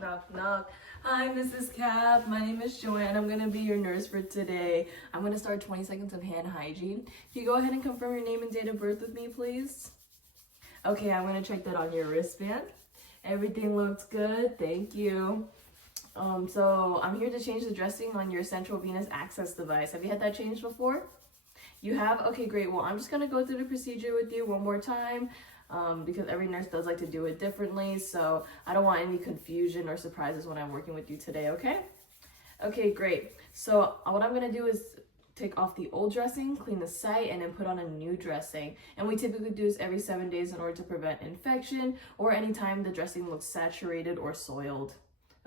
Knock, knock, knock. Hi, Mrs. Cvad. My name is Joanne. I'm going to be your nurse for today. I'm going to start 20 seconds of hand hygiene. Can you go ahead and confirm your name and date of birth with me, please? Okay, I'm going to check that on your wristband. Everything looks good. Thank you. So I'm here to change the dressing on your central venous access device. Have you had that changed before? You have? Okay, great. Well, I'm just going to go through the procedure with you one more time. Because every nurse does like to do it differently, so I don't want any confusion or surprises when I'm working with you today, okay? Okay, great. So what I'm gonna do is take off the old dressing, clean the site, and then put on a new dressing. And we typically do this every 7 days in order to prevent infection or anytime the dressing looks saturated or soiled,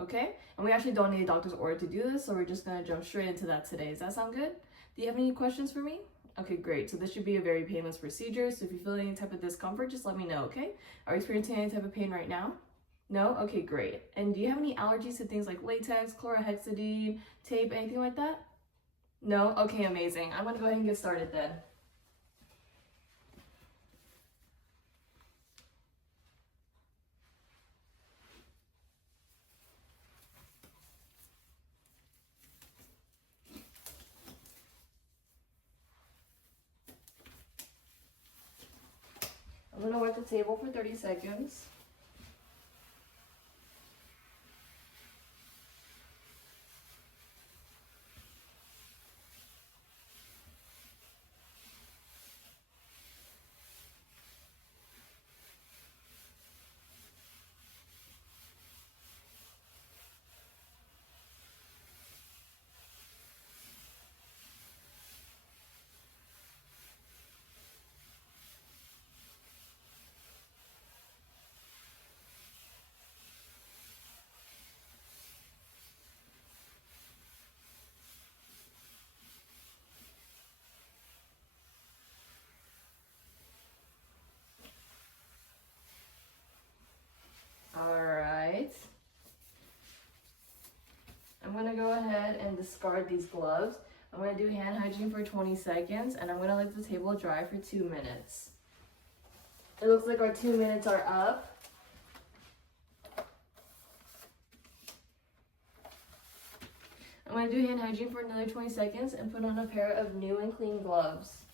okay? And we actually don't need a doctor's order to do this, so we're just gonna jump straight into that today. Does that sound good? Do you have any questions for me? Okay, great. So this should be a very painless procedure. So if you feel any type of discomfort, just let me know, okay? Are you experiencing any type of pain right now? No? Okay, great. And do you have any allergies to things like latex, chlorhexidine, tape, anything like that? No? Okay, amazing. I'm gonna go ahead and get started then. I'm gonna wet the table for 30 seconds. Alright. I'm gonna go ahead and discard these gloves. I'm gonna do hand hygiene for 20 seconds and I'm gonna let the table dry for 2 minutes. It looks like our 2 minutes are up. I'm gonna do hand hygiene for another 20 seconds and put on a pair of new and clean gloves.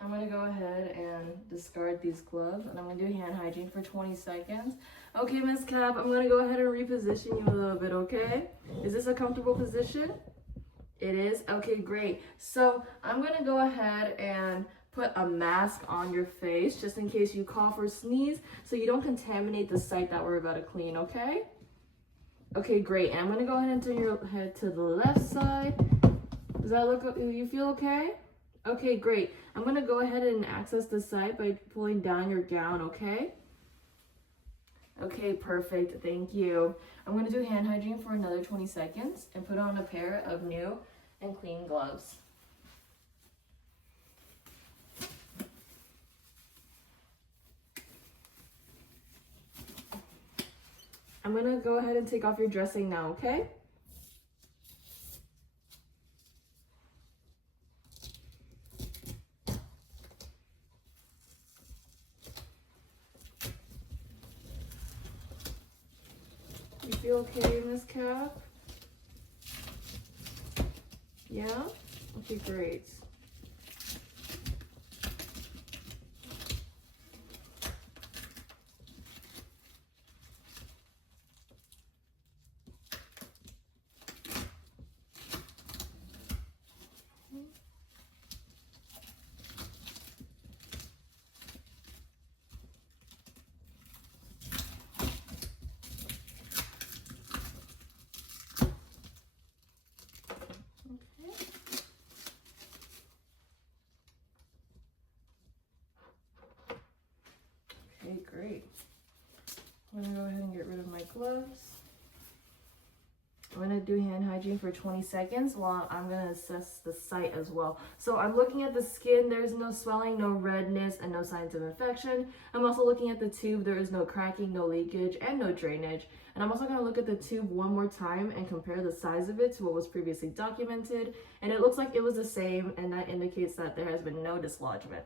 I'm gonna go ahead and discard these gloves and I'm gonna do hand hygiene for 20 seconds. Okay, Miss Cvad, I'm gonna go ahead and reposition you a little bit, okay? Is this a comfortable position? It is? Okay, great. So I'm gonna go ahead and put a mask on your face just in case you cough or sneeze so you don't contaminate the site that we're about to clean, okay? Okay, great. And I'm gonna go ahead and turn your head to the left side. Does that look, you feel okay? Okay, great. I'm gonna go ahead and access the site by pulling down your gown, okay? Okay, perfect, thank you. I'm gonna do hand hygiene for another 20 seconds and put on a pair of new and clean gloves. I'm gonna go ahead and take off your dressing now, okay? You feel okay, Miss Cvad? Yeah? Okay, great. I'm gonna do hand hygiene for 20 seconds while I'm gonna assess the site as well. So I'm looking at the skin, there's no swelling, no redness, and no signs of infection. I'm also looking at the tube, there is no cracking, no leakage, and no drainage. And I'm also gonna look at the tube one more time and compare the size of it to what was previously documented. And it looks like it was the same, and that indicates that there has been no dislodgement.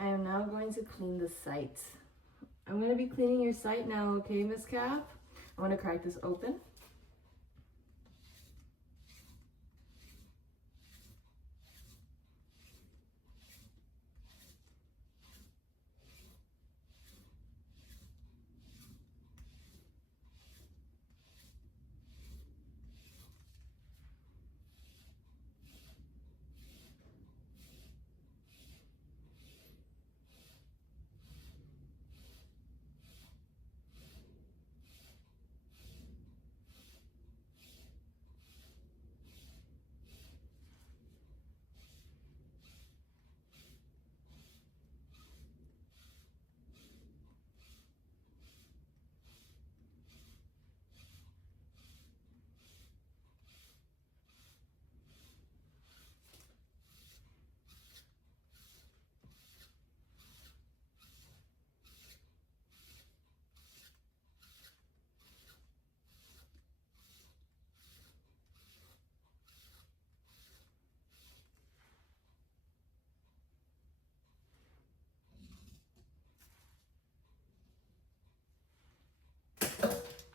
I am now going to clean the site. I'm going to be cleaning your site now, okay, Miss Cap? I'm going to crack this open.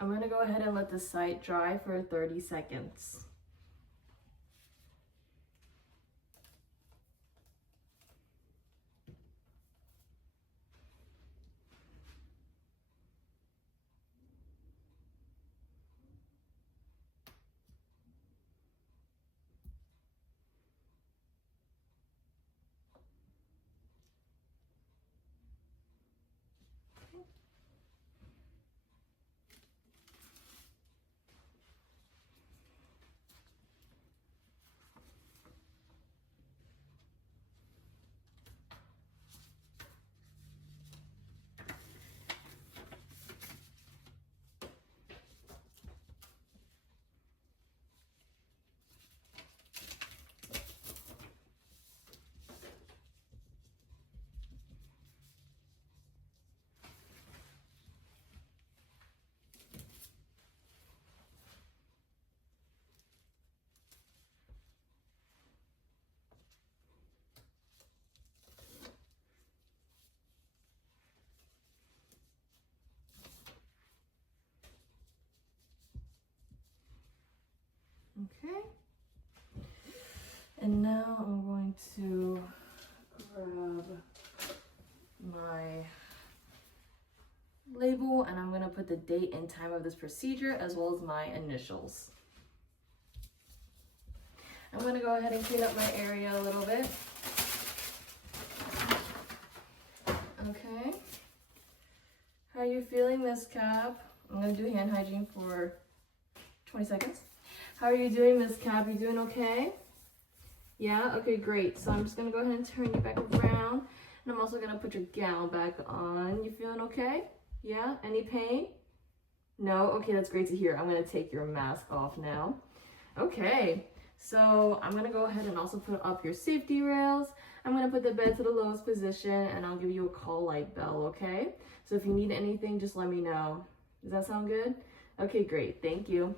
I'm going to go ahead and let the site dry for 30 seconds. Okay. And now I'm going to grab my label and I'm going to put the date and time of this procedure as well as my initials. I'm going to go ahead and clean up my area a little bit. Okay. you feeling, Miss Cap? I'm gonna do hand hygiene for 20 seconds. How are you doing, Miss Cap? You doing okay? Yeah? Okay, great. So I'm just gonna go ahead and turn you back around. And I'm also gonna put your gown back on. You feeling okay? Yeah? Any pain? No? Okay, that's great to hear. I'm gonna take your mask off now. Okay, so I'm gonna go ahead and also put up your safety rails. I'm gonna put the bed to the lowest position and I'll give you a call light bell, okay? So if you need anything, just let me know. Does that sound good? Okay, great, thank you.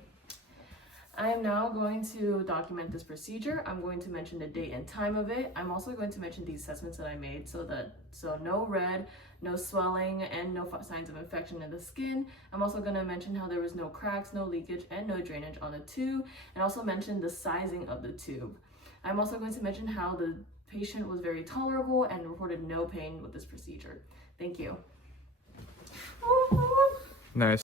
I am now going to document this procedure. I'm going to mention the date and time of it. I'm also going to mention the assessments that I made so no red, no swelling, and no signs of infection in the skin. I'm also going to mention how there was no cracks, no leakage, and no drainage on the tube, and also mention the sizing of the tube. I'm also going to mention how the patient was very tolerable and reported no pain with this procedure. Thank you. Nice.